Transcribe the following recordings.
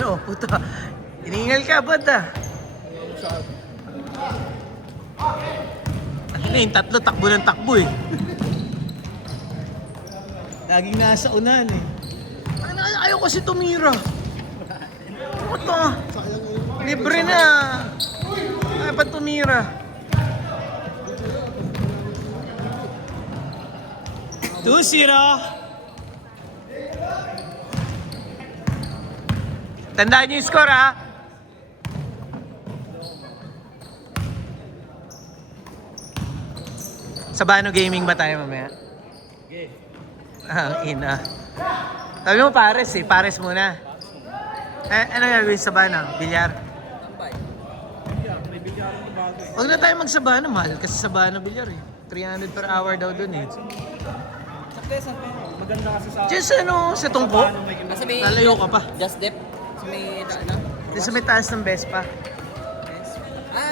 Ano, puta. Iningal ka, bad ah. Ano yung tatlo, takbo ng takbo eh. Laging nasa unahan eh. Ayaw kasi tumira. Ano to? Libre na. Ayaw pa tumira. 2-0. Tandaan niyo yung score ha. Sabano Gaming ba tayo mamaya? Okay. Ang ina. Sabi mo pares eh. Pares muna. Ano gagawin sa Sabano? Bilyar? Tambay. May bigyan ng bago eh. Huwag na tayo mag-Sabano. Mahal kasi Sabano bilyar eh. 300 per hour daw dun eh. Saktesan pero maganda kasi sa... Diyan sa ano, sa tungko. Nasa may Lalayo ka pa. Just Dip. Sa may ano? Diyan sa may taas ng Vespa.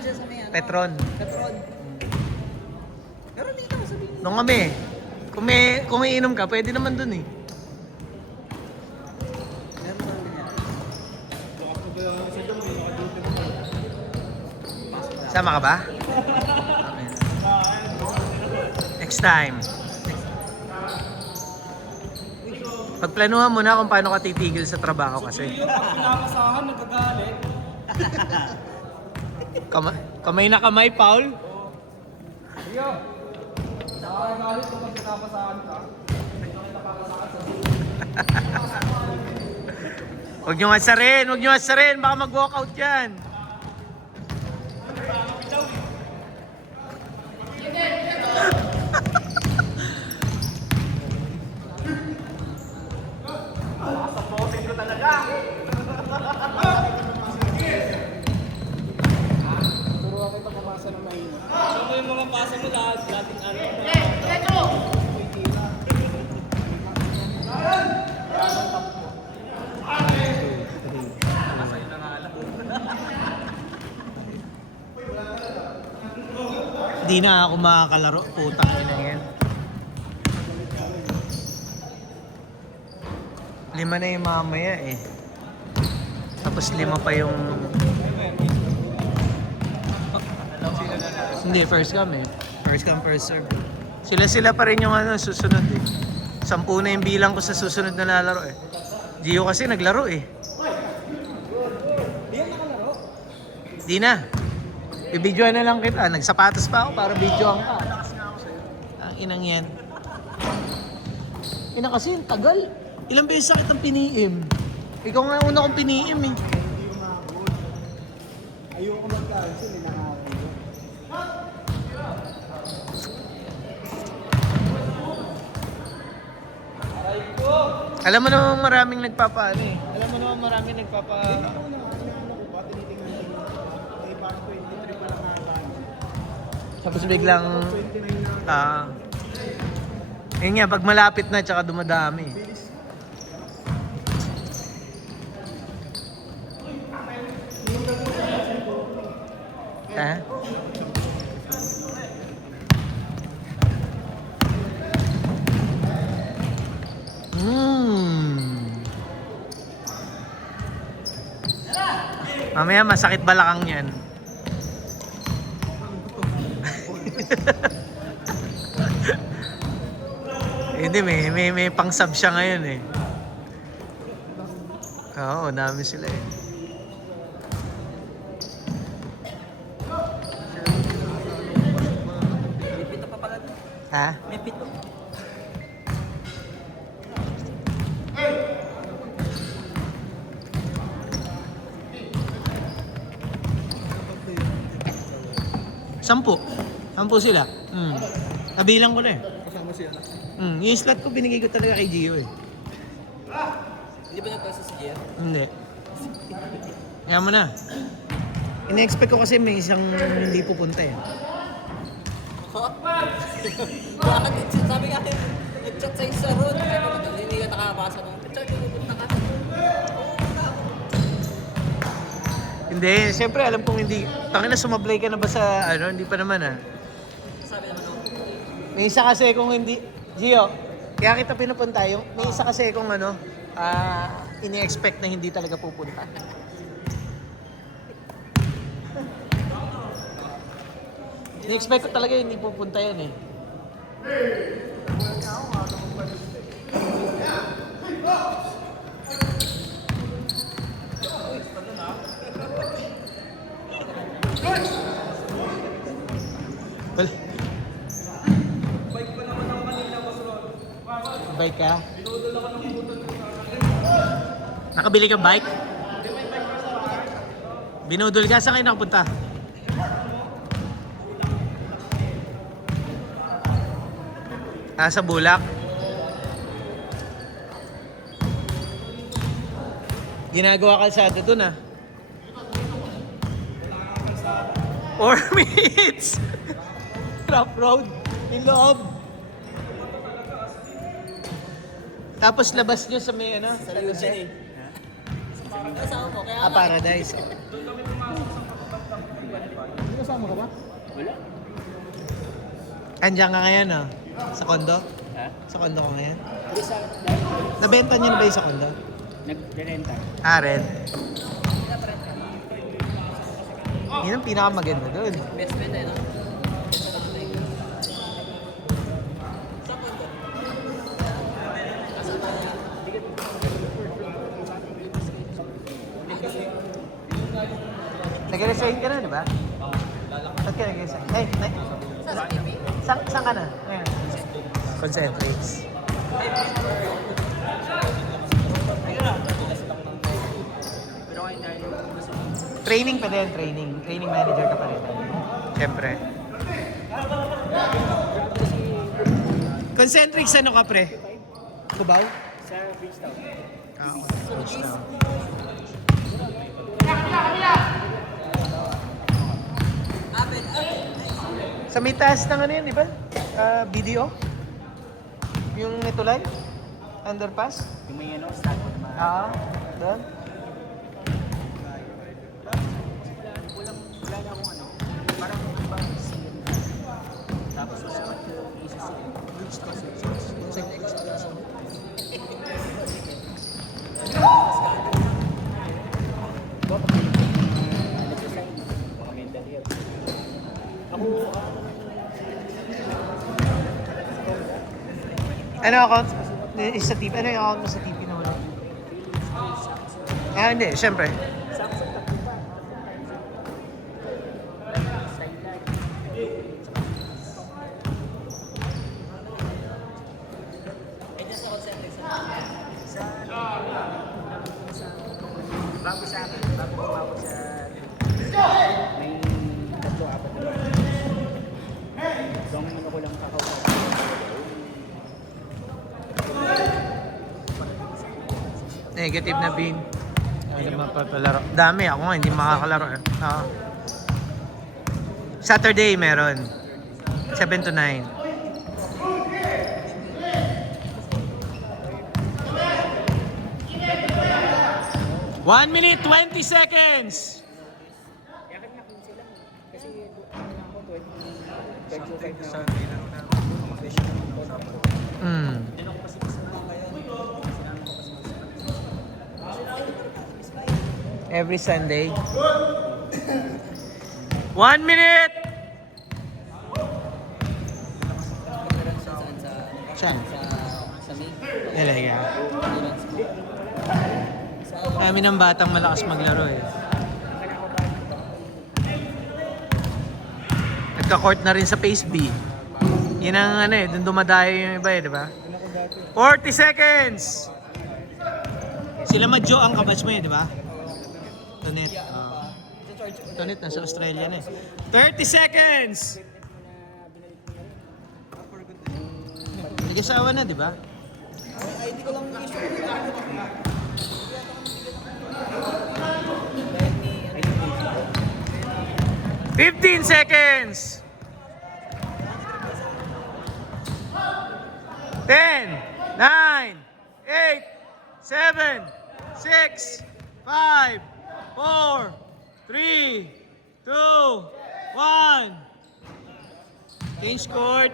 Dyan sa may ano? Petron. Petron. Pero dito sabihin. Nung kami, kung may inom ka, pwede naman dun eh. Meron ba niya? Sama ka ba? Okay. Next time. Pagplanuhan mo na kung paano ka titigil sa trabaho kasi. Pinakasahan, nagagalit. Kamay na kamay, Paul. Iyo. Nakakagalit kapag pinapasahan ka. Huwag nyo asarin, baka mag-walkout yan. Turuan kita pumasa ng mahina. Ano mo yung mga pasa mo lahat? Dating ano? Hindi na ako makakalaro, putang ina yan. 5 na yung mamaya eh. Tapos 5 pa yung... Hindi, first come eh. First come, first serve. Sila pa rin yung ano, susunod eh. 10 na yung bilang ko sa susunod na lalaro eh. Gio kasi naglaro eh. Di na. Bibidyoan na lang kita. Nagsapatos pa ako para videoan ka. Ang inang yan. Ina kasi, yung tagal. Ilang beses sa kitang piniim. Ikaw nga una kong piniim eh. Ayoko mag-cancel, nakakaroon. Alam mo naman maraming nagpapaano eh. Alam mo naman maraming nagpapa... Tapos biglang... yun nga, pag malapit na, tsaka dumadami. Ha? Mamaya masakit balakang yan. Hindi, may pang-sub siya ngayon eh. Oo, dami sila eh. May pito pa pala. Ha? May pito. Sampu sila. Nabilang ko na eh. Kasama siya. Yung slot ko binigay ko talaga kay Gio eh. Hindi ba nagpasa si Gia? Hindi. Kaya mo na. Ina-expect ko kasi may isang hindi pupunta eh. Bakit? Sabi nga akin, nag-chat sa isa ron. Hindi ka nakapasa nung. Chat ko pupunta ka. Hindi, siyempre alam kong hindi. Tangina sumablay ka na ba sa ano? Hindi pa naman ah. Sabi naman ako. May isa kasi kung hindi... Gio, kaya kita pinupunta yung... May isa kasi kung ano... ini-expect na hindi talaga pupunta. Ini-expect ko talaga hindi pupunta yan eh. Wala. Bike ka? Nakabili kang bike? Binudol ka? Saan kayo nakapunta? Sa Bulak? Ginagawa kalsada dun ah. 4 minutes! Rough road. Yung loob. Tapos labas nyo sa may ano? Sa Lucen eh. Kasama mo, kaya Paradise. Hindi kasama ka ba? Wala. Andiyan ka ngayon ah. Sa kondo? Ha? Sa kondo ka ngayon? Hindi sa... Nabenta niyo na ba yung sa kondo? Nag-renta. Red. Yun ang pinakamaganda doon. Best friend eh, no? Nag-resign ka na, di ba? Ba't ka nag-resign? Ay, saan ka na? Ayan. Concentrix. Training pa din, training. Training manager ka pa rin. Siyempre. Concentrix ano ka, pre? Cubao? Sa Bridgetown. Bridgetown. Sa may taas ng ano yun, di ba? BDO? Yung Netulay? Underpass? Yung may ano, start of my... Doon? Wala na akong ano, parang ano ba, scene. Tapos masukat yung isa scene. Ano account? Sa TV? Ano yung account mo sa TV na wala? Hindi. Siyempre. Bago sa akin, bago kumawag sa... May tatlo, apat na ba? Doon ano ko lang kakausap. Negative na bin. Hindi mapapalaro. Dami ako nga, hindi makakalaro eh. Saturday meron. 7 to 9. 1 minute, 20 seconds! Kaya na 15 lang. Kasi ako 25 na. Every Sunday. 1 minute! Saan? Sa May. Talaga. Kami ng batang malakas maglaro eh. Nagka-court na rin sa Pace B. Yun ang ano eh, dun dumadayo yung iba eh, di ba? 40 seconds! Sila Madjo ang kabatch mo eh, di ba? Tonet. Tonet, nasa Australia na eh. 30 seconds! Nag-asawa na, di ba? ID ko lang yung issue. 15 seconds! 10, 9, 8, 7, 6, 5, 4, 3, 2, 1. Change court.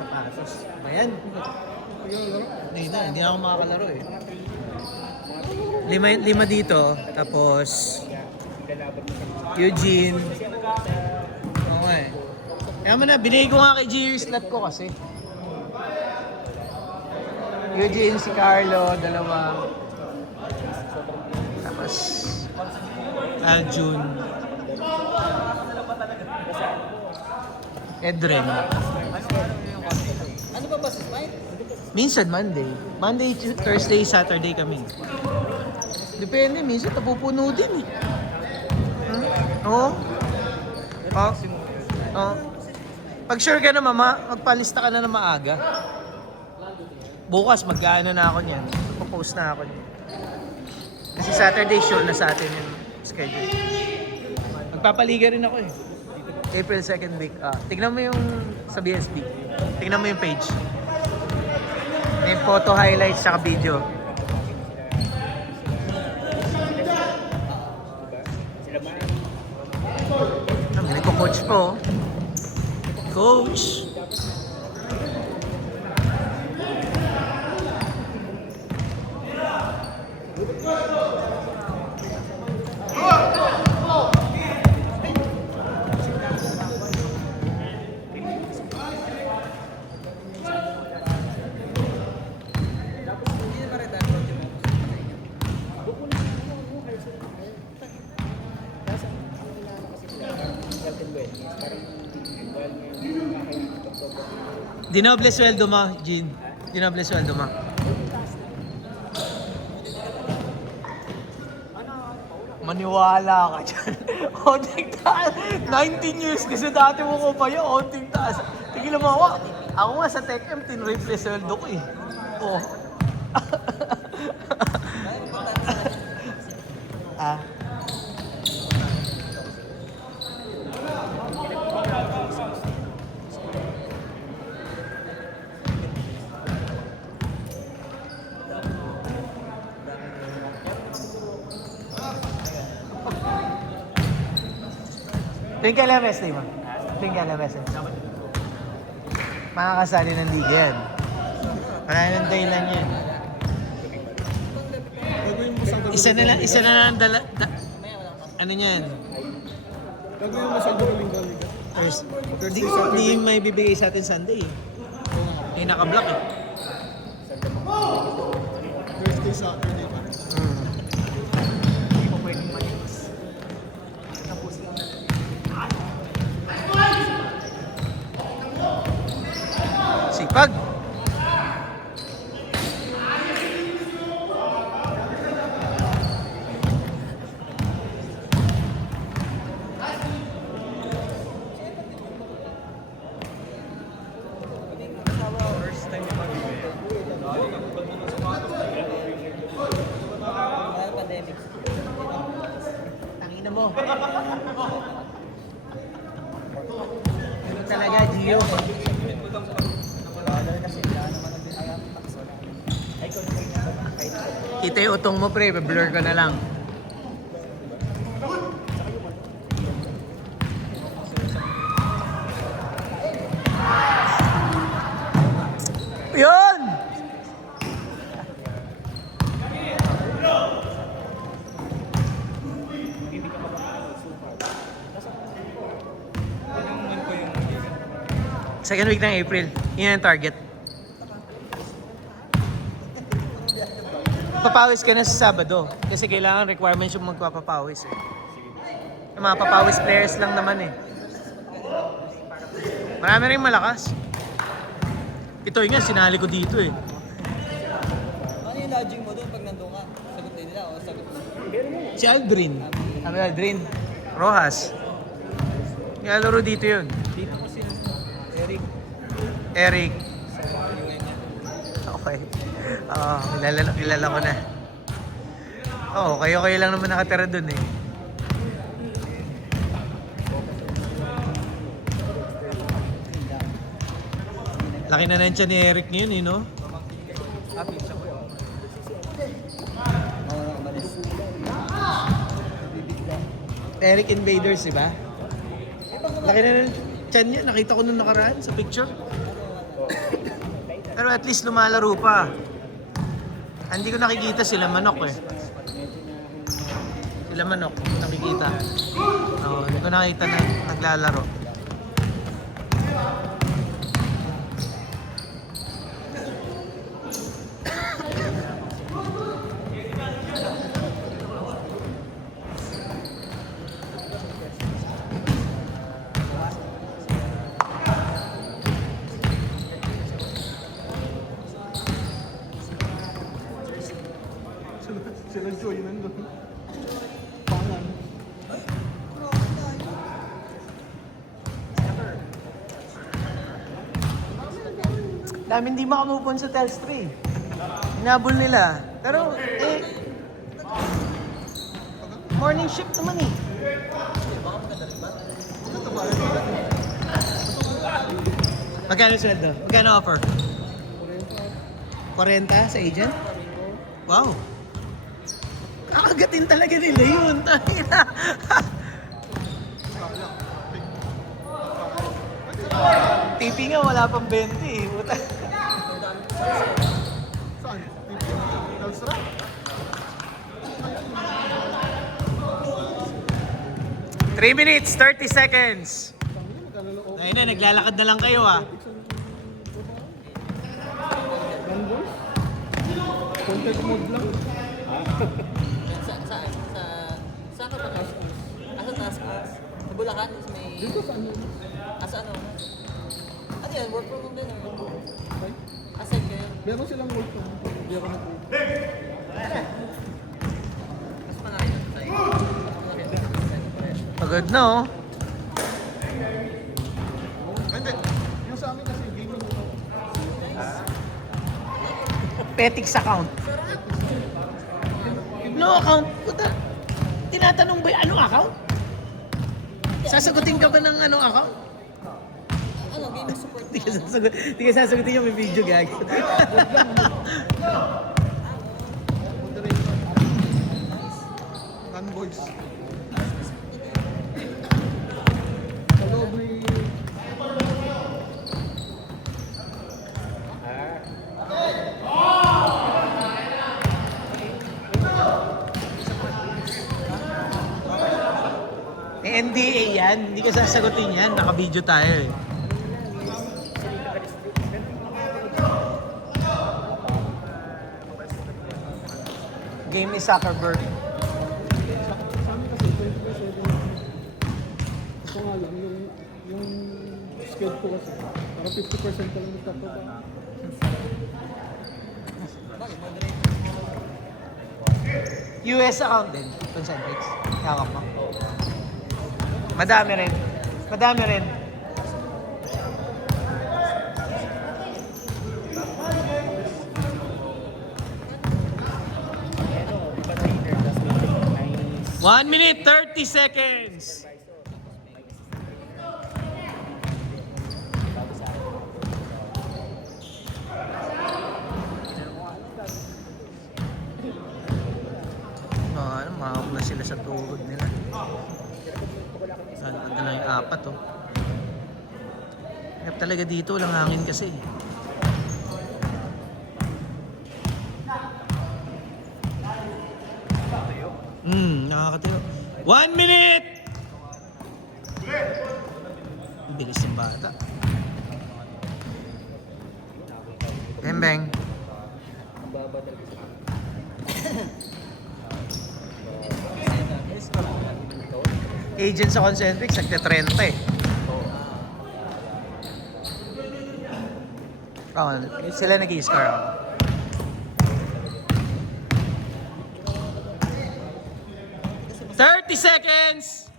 sapatos. Ayan. Hindi na ako makakalaro eh. Lima dito, tapos Eugene. Okay. Kaya mo na, binigay ko nga kay G yung slot ko kasi. Eugene, si Carlo, dalawa. Tapos Aljun. Edren. Ano ba sis Mike? Minsan Monday. Monday, Thursday, Saturday kami. Depende, minsan napupuno din eh. Oo. Oh. Oh. Pag sure ka na mama, magpalista ka na ng maaga. Bukas mag-aano na ako niyan. Magpo-post na ako niyan. Kasi Saturday sure na sa atin yung schedule. Magpapaliga rin ako eh. April 2nd week. Tignan mo yung sa BSB. Tignan mo yung page. May photo highlights sa video. May ko coach po. Coach! Dinoble sweldo mo, Jean. Dinoble sweldo mo. Maniwala ka dyan. Onting taas. 19 years kasi dati mo ko pa yun. Onting taas. Tigil mo ako. Ako nga sa TechM, tinriple sweldo ko eh. Oh. Ah. Tuwing kailan wrestling mo? Tuwing kailan wrestling? Makakasali ng liga yan. Maraming dahilan yan. Isa na lang ano yan? Gagawin mo sa linggo. Hindi may bibigay sa atin Sunday eh. Yung naka-block eh. Thursday, Saturday pa rin. Hindi mo pwedeng malinis. Tapusin ang Sipag! First time yung mag-ibig. Pandemic. Tangina mo. Ano talaga, Gio? Kita yung utong mo, pre. Blur ko na lang. Yun! Second week ng April. Yun ang target. Papawis ka na sa Sabado. Kasi kailangan requirements yung magpapapawis eh. Yung mga papawis players lang naman eh. Marami rin malakas. Ito nga, sinali ko dito eh. Ano yung lodging mo doon pag nandun ka? Sagot din nila o sagot mo? Si Aldrin. Sabi Aldrin. Rojas. Nalaro dito yun. Dito ko si Eric. Eric. Okay. Kilala ko na. Kayo lang naman nakatira dun eh. Laki na nandiyan ni Eric ngayon eh, no? Eric Invaders, di ba? Laki na nandiyan niya. Nakita ko nung nakaraan sa picture. Pero at least lumalaro pa. Hindi ko nakikita sila manok eh. Sila manok, hindi ko nakikita. Oo, hindi ko nakikita na naglalaro. Sila Joy nandun. Pangan. Dami hindi makamove on sa Telstra eh. Hinabol nila. Pero morning shift naman eh. Magkano sweldo? Magkano offer? 40 sa agent? Wow. Kakagatin talaga nila yun. Tangina. TV nga wala pang 20 eh. Puta. Saan? Telstra? 3 minutes, 30 seconds. Ayun na, naglalakad na lang kayo ah. Gunboys? Content mode lang. Saan ka pa task? Asa task us? Sa Bulacan is may... Dito sa ano? Asa ano? Ano yan? Work from home din or? Okay. Aside kayo? Meron silang work from home. Hindi ako nag-work. Mas malaki na tayo. Pagod na oh. Hindi. Yung sa amin kasi gaming ito. Petix account. No account. Puta. Tinatanong ba yung ano account? Sasagutin ka ba ng ano account? Ano? Gaming support Hindi ka sasagutin yung may video gag. Moderator. Gunboys. Sa loob may... May NDA yan. Hindi ka sasagutin yan. Naka-video tayo eh. Game ni Zuckerberg. Sa amin kasi 24/7. Ito nga lang, yung schedule ko kasi, para 50% ka lang nagtatrabaho. US account din. Concentrix. Hawak mo. Madami rin. Madami rin. Nice. 1 minute, 30 seconds. Ano, mahawak na sila sa tuhod nila. Ang na yung apat oh. Hirap talaga dito, walang hangin kasi. Nakakatayo. 1 minute! Ang bilis ng bata. Beng. Agent sa Concentrix, nagte-30 eh. Oh, sila nag-i-score ako. "30 seconds!"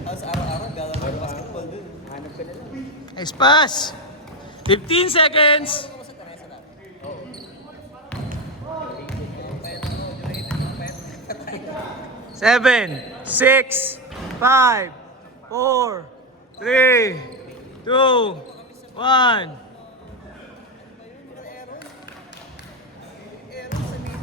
Tapos araw-araw, galaw ng basketball dun. Hanap ka na lang. Nice pass! 15 seconds! Ako sa Teresa dati. 7, 6, 5, 4, 3, 2, 1.